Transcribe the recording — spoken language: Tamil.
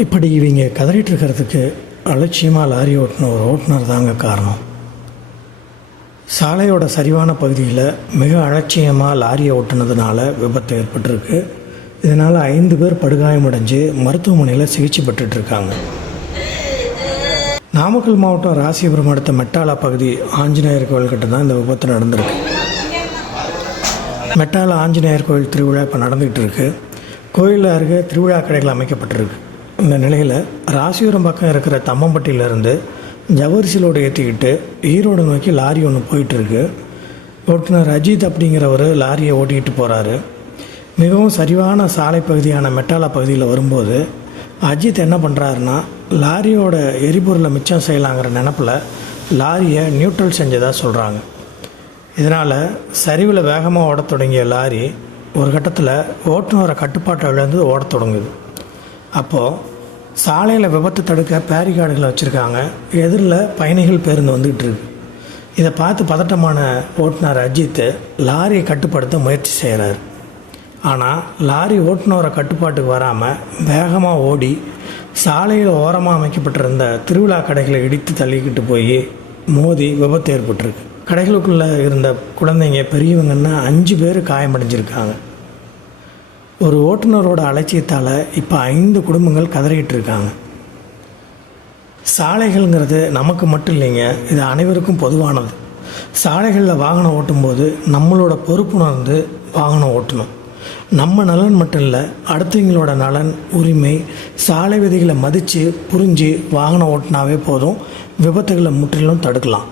இப்படி இவங்க கதறிட்டு இருக்கிறதுக்கு அலட்சியமாக லாரி ஓட்டின ஒரு ஓட்டுநர் தாங்க காரணம். சாலையோட சரிவான பகுதியில் மிக அலட்சியமாக லாரியை ஓட்டுனதுனால விபத்து ஏற்பட்டிருக்கு. இதனால் 5 பேர் படுகாயமடைஞ்சு மருத்துவமனையில் சிகிச்சை பெற்றுட்ருக்காங்க. நாமக்கல் மாவட்டம் ராசிபுரம் அடுத்த மெட்டாலா பகுதி ஆஞ்சநேயர் கோயில்கிட்ட தான் இந்த விபத்து நடந்திருக்கு. மெட்டாலா ஆஞ்சநேயர் கோயில் திருவிழா இப்போ நடந்துகிட்டு இருக்கு. கோயிலில் அருகே திருவிழா கடைகள் அமைக்கப்பட்டிருக்கு. இந்த நிலையில் ராசிபுரம் பக்கம் இருக்கிற தம்மம்பட்டியிலேருந்து ஜவரிசிலோடு ஏற்றிக்கிட்டு ஈரோடு நோக்கி லாரி ஒன்று போயிட்டுருக்கு. ஓட்டுநர் அஜித் அப்படிங்கிறவர் லாரியை ஓட்டிக்கிட்டு போகிறாரு. மிகவும் சரிவான சாலை பகுதியான மெட்டாலா பகுதியில் வரும்போது அஜித் என்ன பண்ணுறாருன்னா, லாரியோட எரிபொருளை மிச்சம் செய்யலாங்கிற நினப்பில் லாரியை நியூட்ரல் செஞ்சதாக சொல்கிறாங்க. இதனால் சரிவில் வேகமாக ஓடத் தொடங்கிய லாரி ஒரு கட்டத்தில் ஓட்டுநரை கட்டுப்பாட்டை இழந்து ஓடத் தொடங்குது. அப்போது சாலையில் விபத்து தடுக்க பேரிகார்டுகளை வச்சுருக்காங்க. எதிரில் பயணிகள் பேருந்து வந்துக்கிட்டு இருக்கு. இதை பார்த்து பதட்டமான ஓட்டுநர் அஜித் லாரியை கட்டுப்படுத்த முயற்சி செய்கிறார். ஆனால் லாரி ஓட்டுநரை கட்டுப்பாட்டுக்கு வராமல் வேகமாக ஓடி சாலையில் ஓரமாக அமைக்கப்பட்டிருந்த திருவிழா கடைகளை இடித்து தள்ளிக்கிட்டு போய் மோதி விபத்து ஏற்பட்டிருக்கு. கடைகளுக்குள்ளே இருந்த குழந்தைங்க பெரியவங்கன்னா 5 பேர் காயமடைஞ்சிருக்காங்க. ஒரு ஓட்டுநரோட அலட்சியத்தால் இப்போ 5 குடும்பங்கள் கதறிக்கிட்டு இருக்காங்க. சாலைகள்ங்கிறது நமக்கு மட்டும் இல்லைங்க, இது அனைவருக்கும் பொதுவானது. சாலைகளில் வாகனம் ஓட்டும்போது நம்மளோட பொறுப்புணர்ந்து வாகனம் ஓட்டணும். நம்ம நலன் மட்டும் இல்லை, அடுத்தவங்களோட நலன், உரிமை, சாலை விதிகளை மதித்து புரிஞ்சு வாகனம் ஓட்டினாவே போதும், விபத்துகளை முற்றிலும் தடுக்கலாம்.